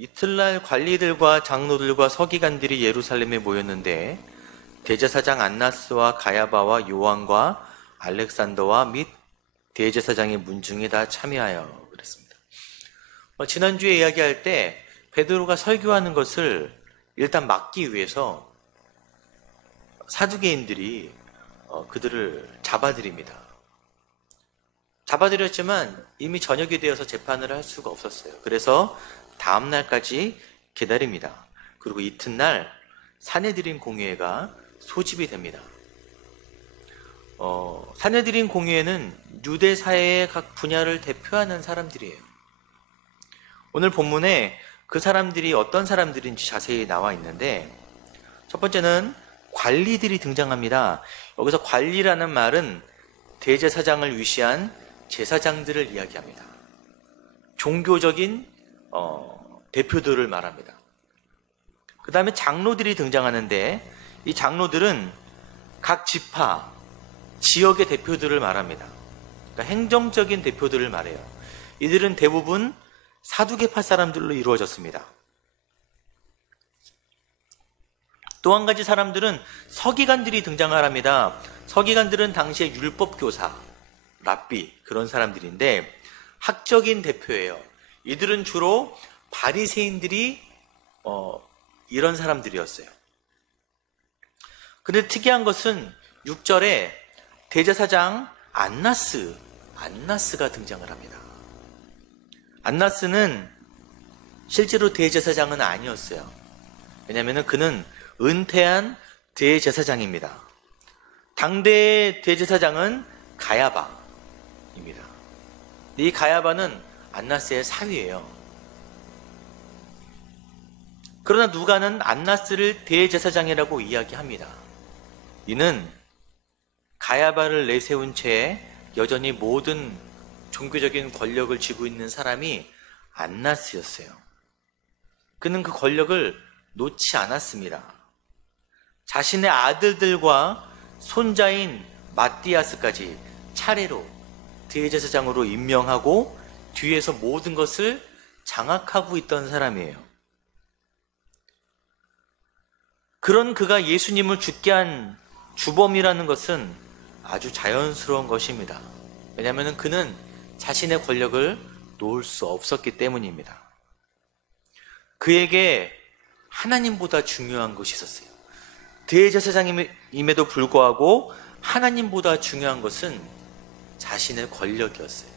이틀날 관리들과 장로들과 서기관들이 예루살렘에 모였는데 대제사장 안나스와 가야바와 요한과 알렉산더와 및 대제사장의 문중에 다 참여하여 그랬습니다. 지난주에 이야기할 때 베드로가 설교하는 것을 일단 막기 위해서 사두개인들이 그들을 잡아들입니다. 잡아들였지만 이미 저녁이 되어서 재판을 할 수가 없었어요. 그래서 다음 날까지 기다립니다. 그리고 이튿날 산헤드린 공의회가 소집이 됩니다. 산헤드린 공의회는 유대 사회의 각 분야를 대표하는 사람들이에요. 오늘 본문에 그 사람들이 어떤 사람들인지 자세히 나와 있는데, 첫 번째는 관리들이 등장합니다. 여기서 관리라는 말은 대제사장을 위시한 제사장들을 이야기합니다. 종교적인 대표들을 말합니다. 그 다음에 장로들이 등장하는데, 이 장로들은 각 지파, 지역의 대표들을 말합니다. 그러니까 행정적인 대표들을 말해요. 이들은 대부분 사두개파 사람들로 이루어졌습니다. 또 한 가지 사람들은 서기관들이 등장을 합니다. 서기관들은 당시의 율법교사, 랍비, 그런 사람들인데 학적인 대표예요. 이들은 주로 바리새인들이 이런 사람들이었어요. 근데 특이한 것은 6절에 대제사장 안나스가 등장을 합니다. 안나스는 실제로 대제사장은 아니었어요. 왜냐하면 그는 은퇴한 대제사장입니다. 당대의 대제사장은 가야바입니다. 이 가야바는 안나스의 사위예요. 그러나 누가는 안나스를 대제사장이라고 이야기합니다. 이는 가야바를 내세운 채 여전히 모든 종교적인 권력을 쥐고 있는 사람이 안나스였어요. 그는 그 권력을 놓지 않았습니다. 자신의 아들들과 손자인 마띠아스까지 차례로 대제사장으로 임명하고 뒤에서 모든 것을 장악하고 있던 사람이에요. 그런 그가 예수님을 죽게 한 주범이라는 것은 아주 자연스러운 것입니다. 왜냐하면 그는 자신의 권력을 놓을 수 없었기 때문입니다. 그에게 하나님보다 중요한 것이 있었어요. 대제사장임에도 불구하고 하나님보다 중요한 것은 자신의 권력이었어요.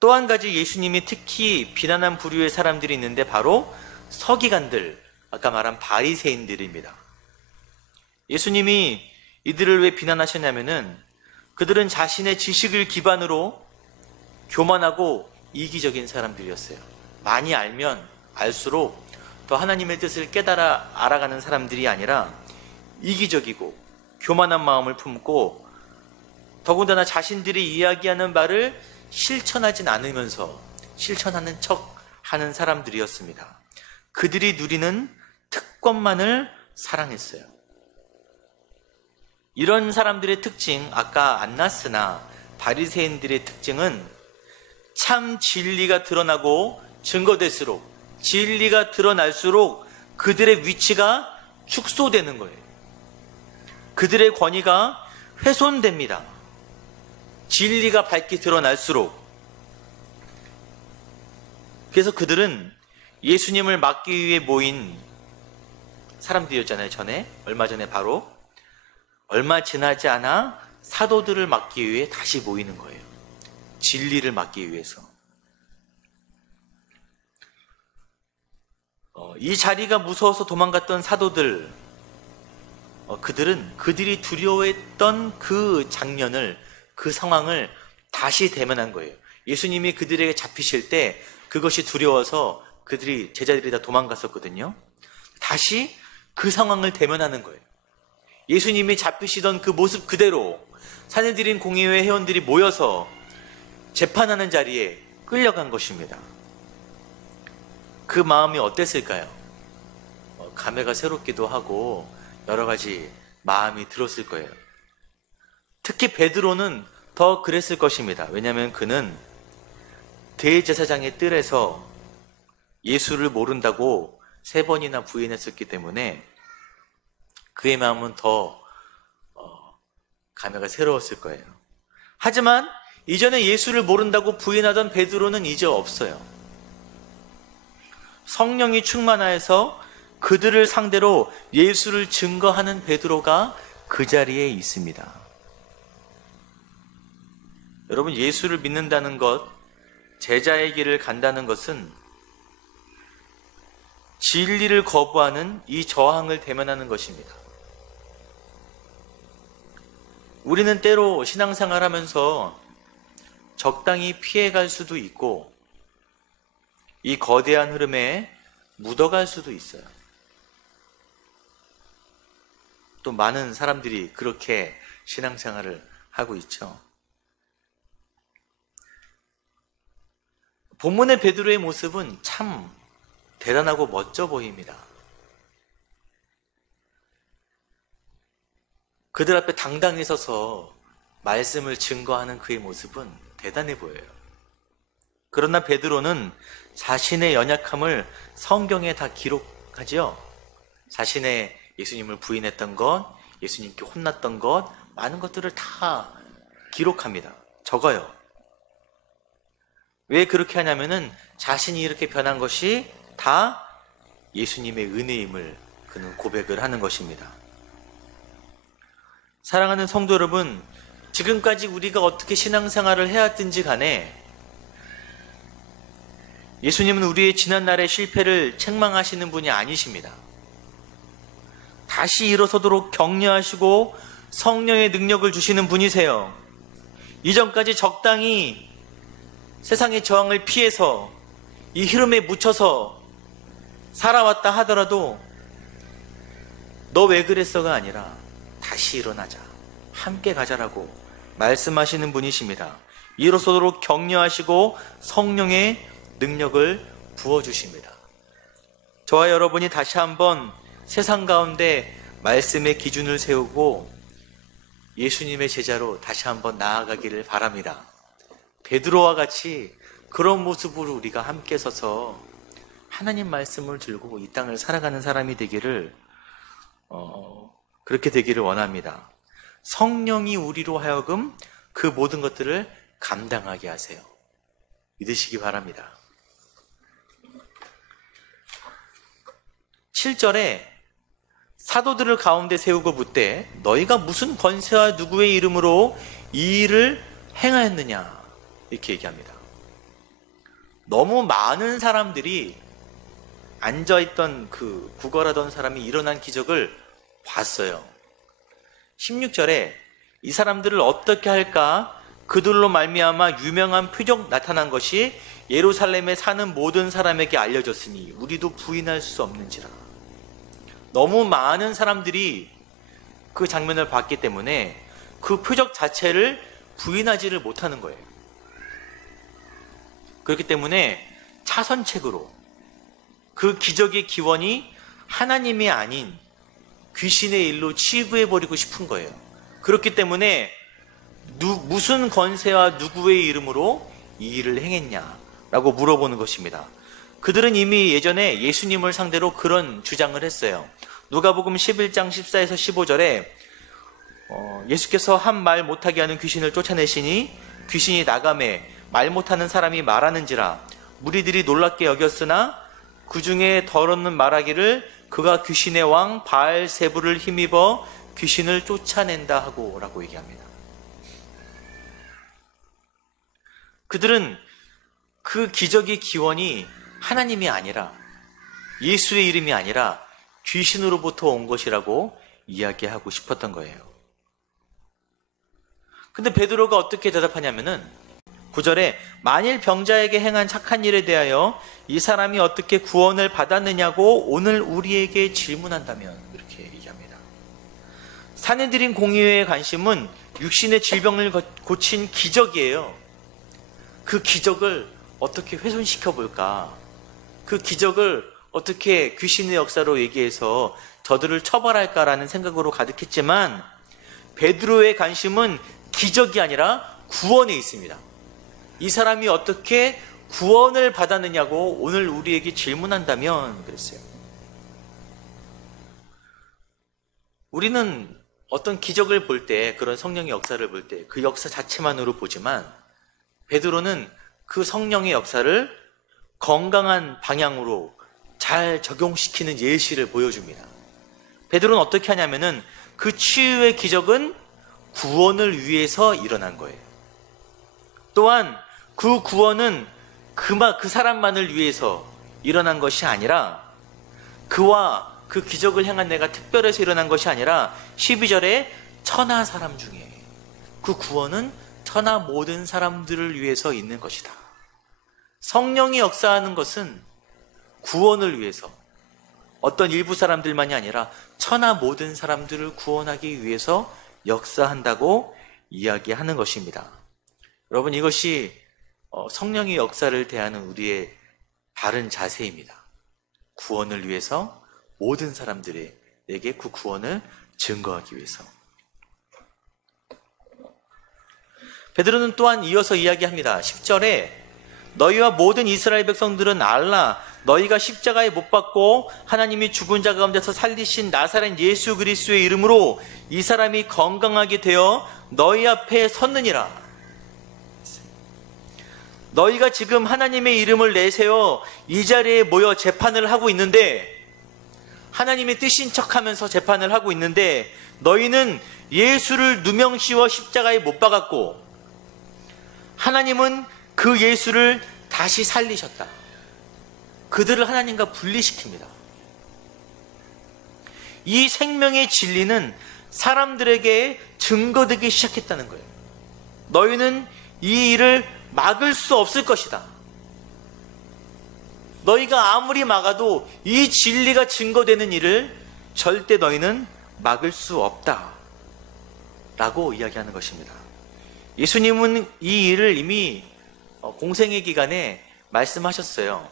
또 한 가지 예수님이 특히 비난한 부류의 사람들이 있는데 바로 서기관들, 아까 말한 바리새인들입니다. 예수님이 이들을 왜 비난하셨냐면은 그들은 자신의 지식을 기반으로 교만하고 이기적인 사람들이었어요. 많이 알면 알수록 더 하나님의 뜻을 깨달아 알아가는 사람들이 아니라 이기적이고 교만한 마음을 품고 더군다나 자신들이 이야기하는 바를 실천하진 않으면서 실천하는 척 하는 사람들이었습니다. 그들이 누리는 특권만을 사랑했어요. 이런 사람들의 특징, 아까 안나스나 바리새인들의 특징은 참 진리가 드러나고 증거될수록, 진리가 드러날수록 그들의 위치가 축소되는 거예요. 그들의 권위가 훼손됩니다. 진리가 밝게 드러날수록. 그래서 그들은 예수님을 막기 위해 모인 사람들이었잖아요. 얼마 전에 바로 얼마 지나지 않아 사도들을 막기 위해 다시 모이는 거예요. 진리를 막기 위해서. 이 자리가 무서워서 도망갔던 사도들, 그들이 두려워했던 그 장면을, 그 상황을 다시 대면한 거예요. 예수님이 그들에게 잡히실 때 그것이 두려워서 제자들이 다 도망갔었거든요. 다시 그 상황을 대면하는 거예요. 예수님이 잡히시던 그 모습 그대로 산헤드린 공의회 회원들이 모여서 재판하는 자리에 끌려간 것입니다. 그 마음이 어땠을까요? 감회가 새롭기도 하고 여러 가지 마음이 들었을 거예요. 특히 베드로는 더 그랬을 것입니다. 왜냐하면 그는 대제사장의 뜰에서 예수를 모른다고 3번이나 부인했었기 때문에 그의 마음은 더 감회가 새로웠을 거예요. 하지만 이전에 예수를 모른다고 부인하던 베드로는 이제 없어요. 성령이 충만하여서 그들을 상대로 예수를 증거하는 베드로가 그 자리에 있습니다. 여러분, 예수를 믿는다는 것, 제자의 길을 간다는 것은 진리를 거부하는 이 저항을 대면하는 것입니다. 우리는 때로 신앙생활 하면서 적당히 피해갈 수도 있고 이 거대한 흐름에 묻어갈 수도 있어요. 또 많은 사람들이 그렇게 신앙생활을 하고 있죠. 본문의 베드로의 모습은 참 대단하고 멋져 보입니다. 그들 앞에 당당히 서서 말씀을 증거하는 그의 모습은 대단해 보여요. 그러나 베드로는 자신의 연약함을 성경에 다 기록하죠. 자신의 예수님을 부인했던 것, 예수님께 혼났던 것, 많은 것들을 다 기록합니다. 적어요. 왜 그렇게 하냐면은 자신이 이렇게 변한 것이 다 예수님의 은혜임을 그는 고백을 하는 것입니다. 사랑하는 성도 여러분, 지금까지 우리가 어떻게 신앙생활을 해왔든지 간에 예수님은 우리의 지난날의 실패를 책망하시는 분이 아니십니다. 다시 일어서도록 격려하시고 성령의 능력을 주시는 분이세요. 이전까지 적당히 세상의 저항을 피해서 이 흐름에 묻혀서 살아왔다 하더라도 너 왜 그랬어가 아니라 다시 일어나자, 함께 가자라고 말씀하시는 분이십니다. 일어서도록 격려하시고 성령의 능력을 부어주십니다. 저와 여러분이 다시 한번 세상 가운데 말씀의 기준을 세우고 예수님의 제자로 다시 한번 나아가기를 바랍니다. 베드로와 같이 그런 모습으로 우리가 함께 서서 하나님 말씀을 들고 이 땅을 살아가는 사람이 되기를 그렇게 되기를 원합니다. 성령이 우리로 하여금 그 모든 것들을 감당하게 하세요. 믿으시기 바랍니다. 7절에 사도들을 가운데 세우고 묻되 너희가 무슨 권세와 누구의 이름으로 이 일을 행하였느냐 이렇게 얘기합니다. 너무 많은 사람들이 앉아있던 그 구걸하던 사람이 일어난 기적을 봤어요. 16절에 이 사람들을 어떻게 할까? 그들로 말미암아 유명한 표적 나타난 것이 예루살렘에 사는 모든 사람에게 알려졌으니 우리도 부인할 수 없는지라. 너무 많은 사람들이 그 장면을 봤기 때문에 그 표적 자체를 부인하지를 못하는 거예요. 그렇기 때문에 차선책으로 그 기적의 기원이 하나님이 아닌 귀신의 일로 치부해버리고 싶은 거예요. 그렇기 때문에 무슨 권세와 누구의 이름으로 이 일을 행했냐라고 물어보는 것입니다. 그들은 이미 예전에 예수님을 상대로 그런 주장을 했어요. 누가복음 11장 14에서 15절에 예수께서 한 말 못하게 하는 귀신을 쫓아내시니 귀신이 나가매 말 못하는 사람이 말하는지라. 무리들이 놀랍게 여겼으나 그 중에 덜없는 말하기를 그가 귀신의 왕 바알세불을 힘입어 귀신을 쫓아낸다 하고 라고 얘기합니다. 그들은 그 기적의 기원이 하나님이 아니라 예수의 이름이 아니라 귀신으로부터 온 것이라고 이야기하고 싶었던 거예요. 근데 베드로가 어떻게 대답하냐면은 9절에 만일 병자에게 행한 착한 일에 대하여 이 사람이 어떻게 구원을 받았느냐고 오늘 우리에게 질문한다면 이렇게 얘기합니다. 산헤드린 공의회의 관심은 육신의 질병을 고친 기적이에요. 그 기적을 어떻게 훼손시켜 볼까? 그 기적을 어떻게 귀신의 역사로 얘기해서 저들을 처벌할까라는 생각으로 가득했지만 베드로의 관심은 기적이 아니라 구원에 있습니다. 이 사람이 어떻게 구원을 받았느냐고 오늘 우리에게 질문한다면 그랬어요. 우리는 어떤 기적을 볼 때, 그런 성령의 역사를 볼 때 그 역사 자체만으로 보지만 베드로는 그 성령의 역사를 건강한 방향으로 잘 적용시키는 예시를 보여줍니다. 베드로는 어떻게 하냐면은 그 치유의 기적은 구원을 위해서 일어난 거예요. 또한 그 구원은 그 사람만을 위해서 일어난 것이 아니라 그와 그 기적을 향한 내가 특별해서 일어난 것이 아니라 12절에 천하 사람 중에 그 구원은 천하 모든 사람들을 위해서 있는 것이다. 성령이 역사하는 것은 구원을 위해서 어떤 일부 사람들만이 아니라 천하 모든 사람들을 구원하기 위해서 역사한다고 이야기하는 것입니다. 여러분, 이것이 성령의 역사를 대하는 우리의 바른 자세입니다. 구원을 위해서 모든 사람들에게 그 구원을 증거하기 위해서. 베드로는 또한 이어서 이야기합니다. 10절에 너희와 모든 이스라엘 백성들은 알라, 너희가 십자가에 못 박고 하나님이 죽은 자 가운데서 살리신 나사렛 예수 그리스도의 이름으로 이 사람이 건강하게 되어 너희 앞에 섰느니라. 너희가 지금 하나님의 이름을 내세워 이 자리에 모여 재판을 하고 있는데, 하나님의 뜻인 척하면서 재판을 하고 있는데, 너희는 예수를 누명씌워 십자가에 못 박았고 하나님은 그 예수를 다시 살리셨다. 그들을 하나님과 분리시킵니다. 이 생명의 진리는 사람들에게 증거되기 시작했다는 거예요. 너희는 이 일을 막을 수 없을 것이다. 너희가 아무리 막아도 이 진리가 증거되는 일을 절대 너희는 막을 수 없다 라고 이야기하는 것입니다. 예수님은 이 일을 이미 공생의 기간에 말씀하셨어요.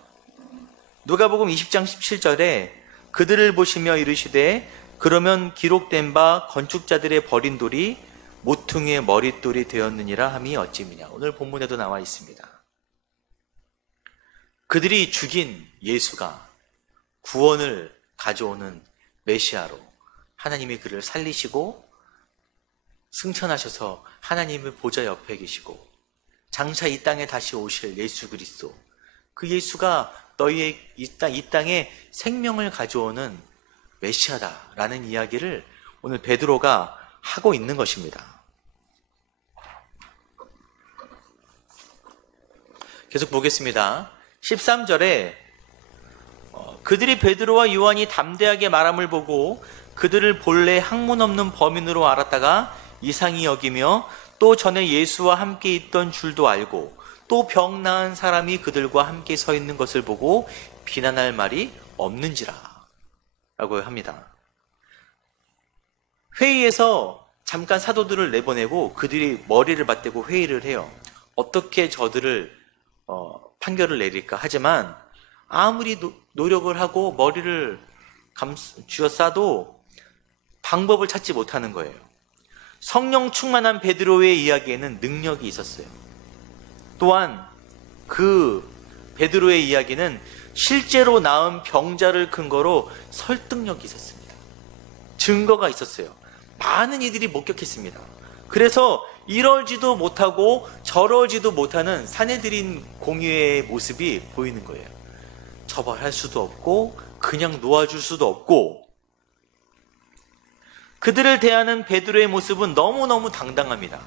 누가복음 20장 17절에 그들을 보시며 이르시되 그러면 기록된 바 건축자들의 버린 돌이 모퉁이의 머릿돌이 되었느니라 함이 어찌미냐. 오늘 본문에도 나와 있습니다. 그들이 죽인 예수가 구원을 가져오는 메시아로 하나님이 그를 살리시고 승천하셔서 하나님의 보좌 옆에 계시고 장차 이 땅에 다시 오실 예수 그리스도, 그 예수가 너희의 이 땅에 생명을 가져오는 메시아다라는 이야기를 오늘 베드로가 하고 있는 것입니다. 계속 보겠습니다. 13절에 그들이 베드로와 요한이 담대하게 말함을 보고 그들을 본래 학문 없는 범인으로 알았다가 이상히 여기며 또 전에 예수와 함께 있던 줄도 알고 또 병 나은 사람이 그들과 함께 서 있는 것을 보고 비난할 말이 없는지라 라고 합니다. 회의에서 잠깐 사도들을 내보내고 그들이 머리를 맞대고 회의를 해요. 어떻게 저들을 판결을 내릴까. 하지만 아무리 노력을 하고 머리를 쥐어싸도 방법을 찾지 못하는 거예요. 성령 충만한 베드로의 이야기에는 능력이 있었어요. 또한 그 베드로의 이야기는 실제로 나은 병자를 근거로 설득력이 있었습니다. 증거가 있었어요. 많은 이들이 목격했습니다. 그래서 이러지도 못하고 저러지도 못하는 사내들인 공의의 모습이 보이는 거예요. 처벌할 수도 없고 그냥 놓아줄 수도 없고. 그들을 대하는 베드로의 모습은 너무너무 당당합니다.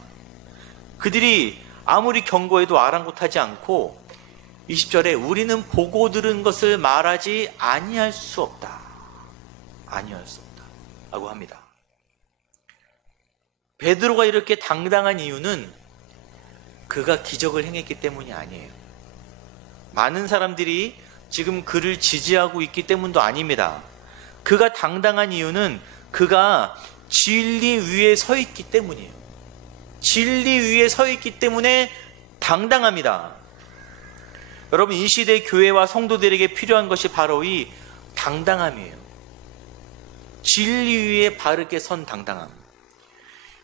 그들이 아무리 경고해도 아랑곳하지 않고 20절에 우리는 보고 들은 것을 말하지 아니할 수 없다. 아니할 수 없다 라고 합니다. 베드로가 이렇게 당당한 이유는 그가 기적을 행했기 때문이 아니에요. 많은 사람들이 지금 그를 지지하고 있기 때문도 아닙니다. 그가 당당한 이유는 그가 진리 위에 서 있기 때문이에요. 진리 위에 서 있기 때문에 당당합니다. 여러분, 이 시대 교회와 성도들에게 필요한 것이 바로 이 당당함이에요. 진리 위에 바르게 선 당당함.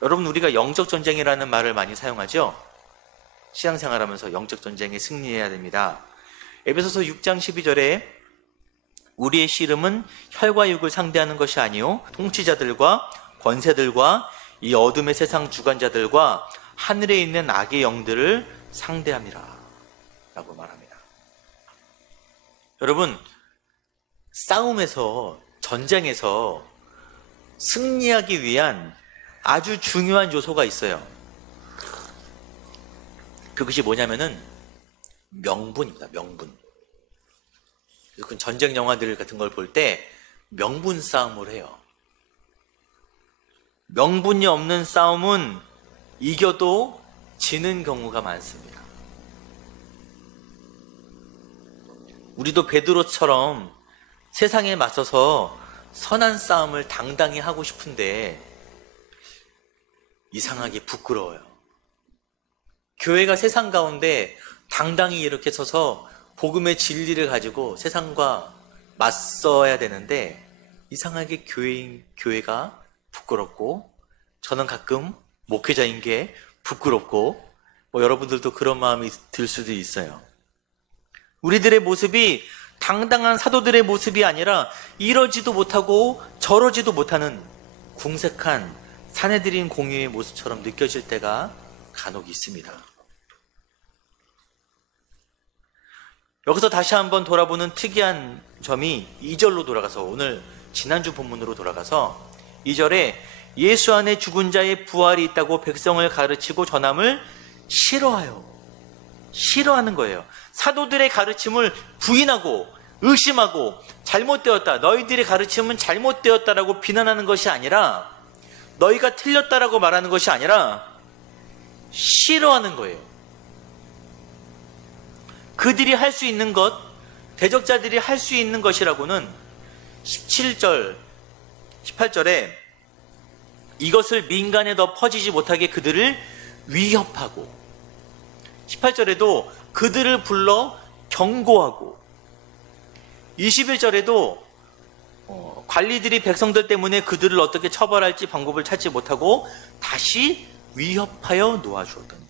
여러분, 우리가 영적 전쟁이라는 말을 많이 사용하죠. 신앙생활하면서 영적 전쟁에 승리해야 됩니다. 에베소서 6장 12절에 우리의 씨름은 혈과 육을 상대하는 것이 아니요 통치자들과 권세들과 이 어둠의 세상 주관자들과 하늘에 있는 악의 영들을 상대함이라 라고 말합니다. 여러분, 싸움에서, 전쟁에서 승리하기 위한 아주 중요한 요소가 있어요. 그것이 뭐냐면은 명분입니다. 명분. 그 전쟁 영화들 같은 걸 볼 때 명분 싸움을 해요. 명분이 없는 싸움은 이겨도 지는 경우가 많습니다. 우리도 베드로처럼 세상에 맞서서 선한 싸움을 당당히 하고 싶은데 이상하게 부끄러워요. 교회가 세상 가운데 당당히 이렇게 서서 복음의 진리를 가지고 세상과 맞서야 되는데 이상하게 교회가 부끄럽고, 저는 가끔 목회자인 게 부끄럽고, 여러분들도 그런 마음이 들 수도 있어요. 우리들의 모습이 당당한 사도들의 모습이 아니라 이러지도 못하고 저러지도 못하는 궁색한 사내들인 공유의 모습처럼 느껴질 때가 간혹 있습니다. 여기서 다시 한번 돌아보는 특이한 점이 2절로 돌아가서, 오늘 지난주 본문으로 돌아가서 2절에 예수 안에 죽은 자의 부활이 있다고 백성을 가르치고 전함을 싫어하는 거예요. 사도들의 가르침을 부인하고 의심하고 잘못되었다, 너희들의 가르침은 잘못되었다라고 비난하는 것이 아니라, 너희가 틀렸다라고 말하는 것이 아니라 싫어하는 거예요. 그들이 할 수 있는 것, 대적자들이 할 수 있는 것이라고는 17절, 18절에 이것을 민간에 더 퍼지지 못하게 그들을 위협하고, 18절에도 그들을 불러 경고하고, 21절에도 관리들이 백성들 때문에 그들을 어떻게 처벌할지 방법을 찾지 못하고 다시 위협하여 놓아주었더니,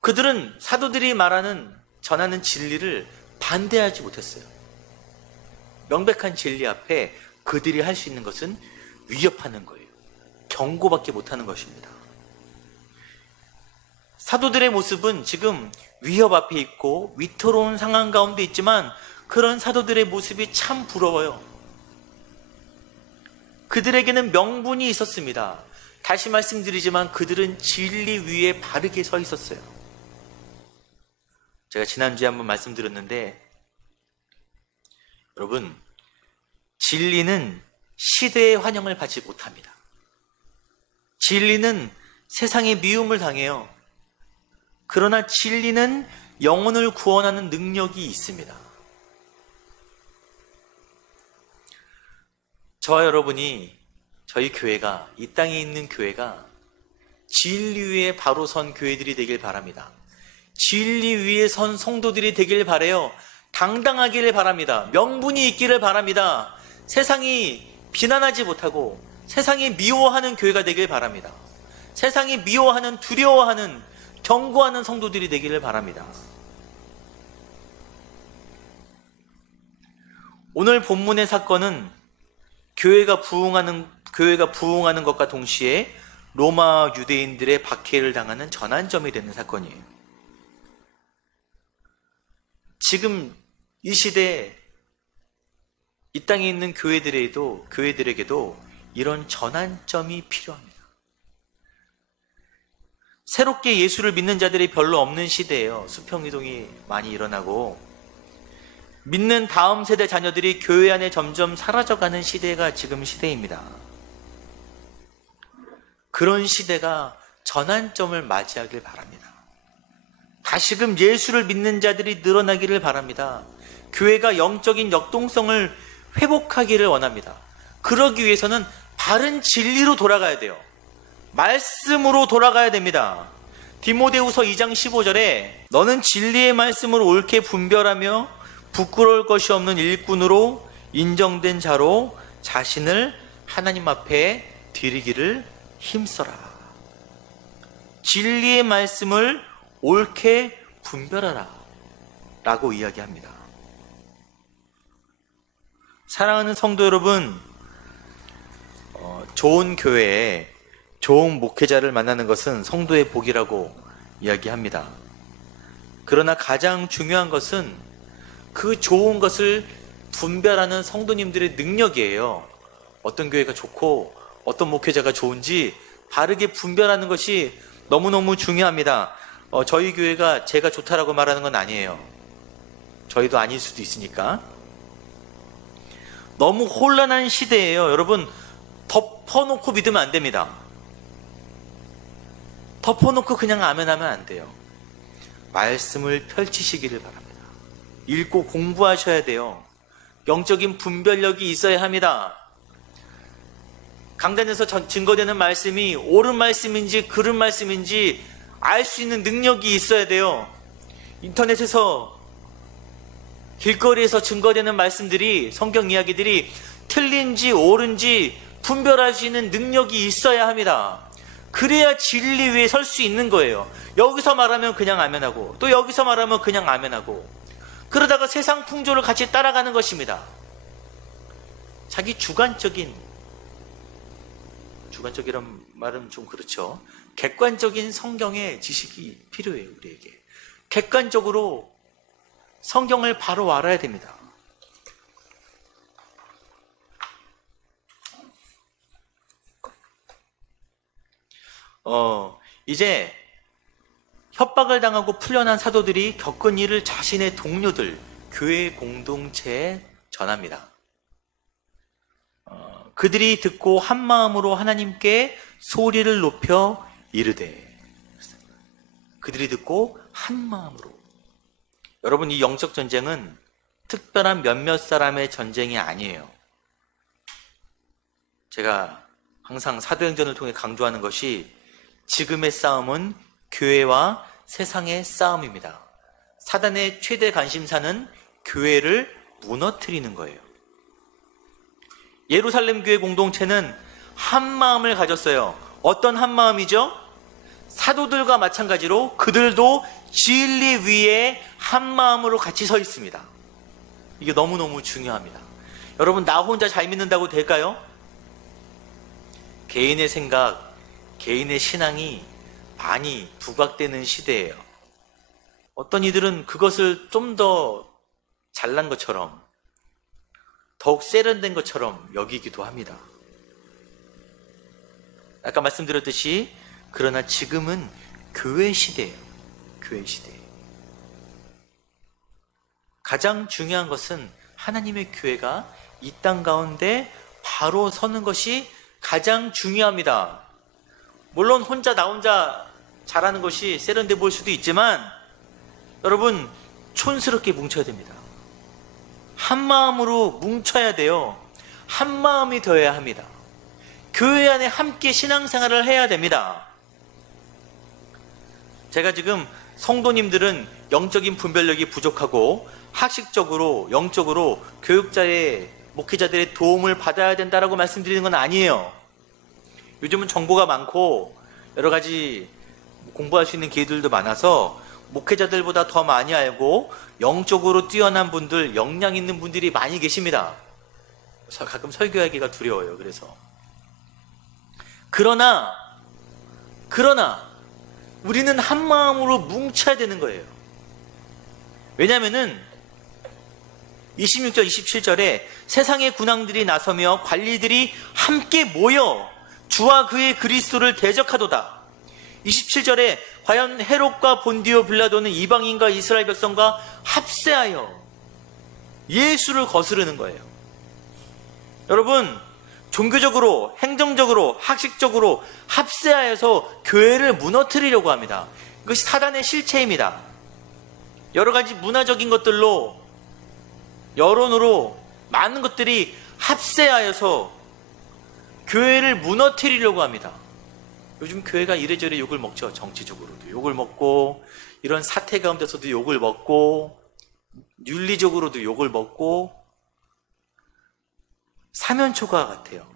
그들은 사도들이 전하는 진리를 반대하지 못했어요. 명백한 진리 앞에 그들이 할 수 있는 것은 위협하는 거예요. 경고밖에 못하는 것입니다. 사도들의 모습은 지금 위협 앞에 있고 위태로운 상황 가운데 있지만, 그런 사도들의 모습이 참 부러워요. 그들에게는 명분이 있었습니다. 다시 말씀드리지만 그들은 진리 위에 바르게 서 있었어요. 제가 지난주에 한번 말씀드렸는데, 여러분, 진리는 시대의 환영을 받지 못합니다. 진리는 세상의 미움을 당해요. 그러나 진리는 영혼을 구원하는 능력이 있습니다. 저와 여러분이, 저희 교회가, 이 땅에 있는 교회가 진리 위에 바로 선 교회들이 되길 바랍니다. 진리 위에 선 성도들이 되길 바라요. 당당하기를 바랍니다. 명분이 있기를 바랍니다. 세상이 비난하지 못하고 세상이 미워하는 교회가 되길 바랍니다. 세상이 미워하는, 두려워하는, 경고하는 성도들이 되기를 바랍니다. 오늘 본문의 사건은 교회가 부흥하는 것과 동시에 로마 유대인들의 박해를 당하는 전환점이 되는 사건이에요. 지금 이 시대에 이 땅에 있는 교회들에게도 이런 전환점이 필요합니다. 새롭게 예수를 믿는 자들이 별로 없는 시대예요. 수평이동이 많이 일어나고 믿는 다음 세대 자녀들이 교회 안에 점점 사라져가는 시대가 지금 시대입니다. 그런 시대가 전환점을 맞이하길 바랍니다. 다시금 예수를 믿는 자들이 늘어나기를 바랍니다. 교회가 영적인 역동성을 회복하기를 원합니다. 그러기 위해서는 바른 진리로 돌아가야 돼요. 말씀으로 돌아가야 됩니다. 디모데후서 2장 15절에 너는 진리의 말씀으로 옳게 분별하며 부끄러울 것이 없는 일꾼으로 인정된 자로 자신을 하나님 앞에 드리기를 힘써라. 진리의 말씀을 옳게 분별하라 라고 이야기합니다. 사랑하는 성도 여러분, 좋은 교회에 좋은 목회자를 만나는 것은 성도의 복이라고 이야기합니다. 그러나 가장 중요한 것은 그 좋은 것을 분별하는 성도님들의 능력이에요. 어떤 교회가 좋고 어떤 목회자가 좋은지 바르게 분별하는 것이 너무너무 중요합니다. 저희 교회가 제가 좋다라고 말하는 건 아니에요. 저희도 아닐 수도 있으니까. 너무 혼란한 시대예요. 여러분, 덮어놓고 믿으면 안 됩니다. 덮어놓고 그냥 아멘하면 안 돼요. 말씀을 펼치시기를 바랍니다. 읽고 공부하셔야 돼요. 영적인 분별력이 있어야 합니다. 강단에서 증거되는 말씀이 옳은 말씀인지 그른 말씀인지 알 수 있는 능력이 있어야 돼요. 인터넷에서 길거리에서 증거되는 말씀들이, 성경 이야기들이 틀린지 옳은지 분별할 수 있는 능력이 있어야 합니다. 그래야 진리 위에 설 수 있는 거예요. 여기서 말하면 그냥 아멘하고 또 여기서 말하면 그냥 아멘하고 그러다가 세상 풍조를 같이 따라가는 것입니다. 자기 주관적이란 말은 좀 그렇죠. 객관적인 성경의 지식이 필요해요. 우리에게 객관적으로 성경을 바로 알아야 됩니다. 이제 협박을 당하고 풀려난 사도들이 겪은 일을 자신의 동료들, 교회 공동체에 전합니다. 그들이 듣고 한 마음으로 하나님께 소리를 높여 이르되. 그들이 듣고 한 마음으로. 여러분, 이 영적 전쟁은 특별한 몇몇 사람의 전쟁이 아니에요. 제가 항상 사도행전을 통해 강조하는 것이 지금의 싸움은 교회와 세상의 싸움입니다. 사단의 최대 관심사는 교회를 무너뜨리는 거예요. 예루살렘 교회 공동체는 한 마음을 가졌어요. 어떤 한 마음이죠? 사도들과 마찬가지로 그들도 진리 위에 한 마음으로 같이 서 있습니다. 이게 너무너무 중요합니다. 여러분, 나 혼자 잘 믿는다고 될까요? 개인의 생각, 개인의 신앙이 많이 부각되는 시대예요. 어떤 이들은 그것을 좀 더 잘난 것처럼, 더욱 세련된 것처럼 여기기도 합니다. 아까 말씀드렸듯이 그러나 지금은 교회 시대예요. 교회 시대. 가장 중요한 것은 하나님의 교회가 이 땅 가운데 바로 서는 것이 가장 중요합니다. 물론 나 혼자 잘하는 것이 세련돼 보일 수도 있지만 여러분, 촌스럽게 뭉쳐야 됩니다. 한 마음으로 뭉쳐야 돼요. 한 마음이 되어야 합니다. 교회 안에 함께 신앙생활을 해야 됩니다. 제가 지금 성도님들은 영적인 분별력이 부족하고 학식적으로, 영적으로 교육자의, 목회자들의 도움을 받아야 된다라고 말씀드리는 건 아니에요. 요즘은 정보가 많고 여러 가지 공부할 수 있는 기회들도 많아서 목회자들보다 더 많이 알고 영적으로 뛰어난 분들, 역량 있는 분들이 많이 계십니다. 가끔 설교하기가 두려워요. 그러나 우리는 한 마음으로 뭉쳐야 되는 거예요. 왜냐하면은 26절, 27절에 세상의 군왕들이 나서며 관리들이 함께 모여 주와 그의 그리스도를 대적하도다. 27절에 과연 헤롯과 본디오 빌라도는 이방인과 이스라엘 백성과 합세하여 예수를 거스르는 거예요. 여러분, 종교적으로, 행정적으로, 학식적으로 합세하여서 교회를 무너뜨리려고 합니다. 이것이 사단의 실체입니다. 여러 가지 문화적인 것들로, 여론으로 많은 것들이 합세하여서 교회를 무너뜨리려고 합니다. 요즘 교회가 이래저래 욕을 먹죠. 정치적으로도 욕을 먹고, 이런 사태 가운데서도 욕을 먹고, 윤리적으로도 욕을 먹고, 사면초가 같아요.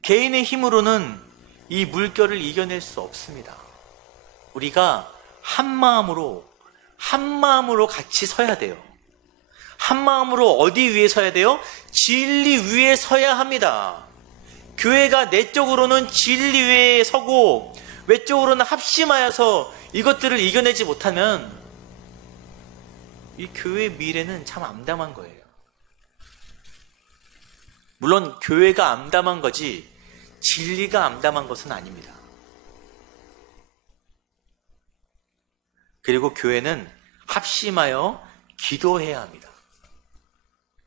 개인의 힘으로는 이 물결을 이겨낼 수 없습니다. 우리가 한 마음으로 같이 서야 돼요. 한 마음으로 어디 위에 서야 돼요? 진리 위에 서야 합니다. 교회가 내적으로는 진리 위에 서고 외적으로는 합심하여서 이것들을 이겨내지 못하면 이 교회의 미래는 참 암담한 거예요. 물론 교회가 암담한 거지 진리가 암담한 것은 아닙니다. 그리고 교회는 합심하여 기도해야 합니다.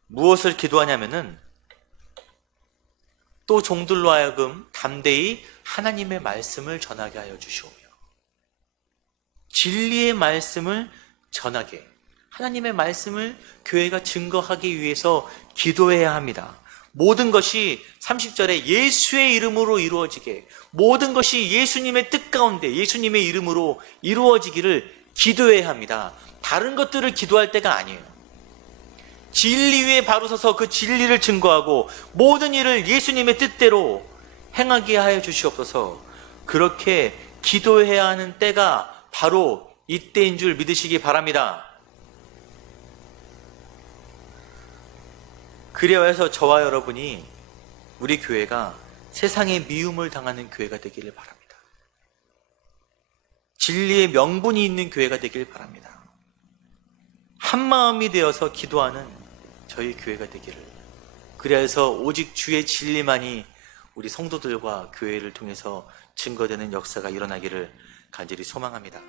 무엇을 기도하냐면은 또 종들로 하여금 담대히 하나님의 말씀을 전하게 하여 주시오며, 진리의 말씀을 전하게, 하나님의 말씀을 교회가 증거하기 위해서 기도해야 합니다. 모든 것이 30절에 예수의 이름으로 이루어지게, 모든 것이 예수님의 뜻 가운데 예수님의 이름으로 이루어지기를 기도해야 합니다. 다른 것들을 기도할 때가 아니에요. 진리 위에 바로 서서 그 진리를 증거하고 모든 일을 예수님의 뜻대로 행하게 하여 주시옵소서. 그렇게 기도해야 하는 때가 바로 이때인 줄 믿으시기 바랍니다. 그래야 해서 저와 여러분이 우리 교회가 세상의 미움을 당하는 교회가 되기를 바랍니다. 진리의 명분이 있는 교회가 되길 바랍니다. 한 마음이 되어서 기도하는 저희 교회가 되기를, 그래서 오직 주의 진리만이 우리 성도들과 교회를 통해서 증거되는 역사가 일어나기를 간절히 소망합니다.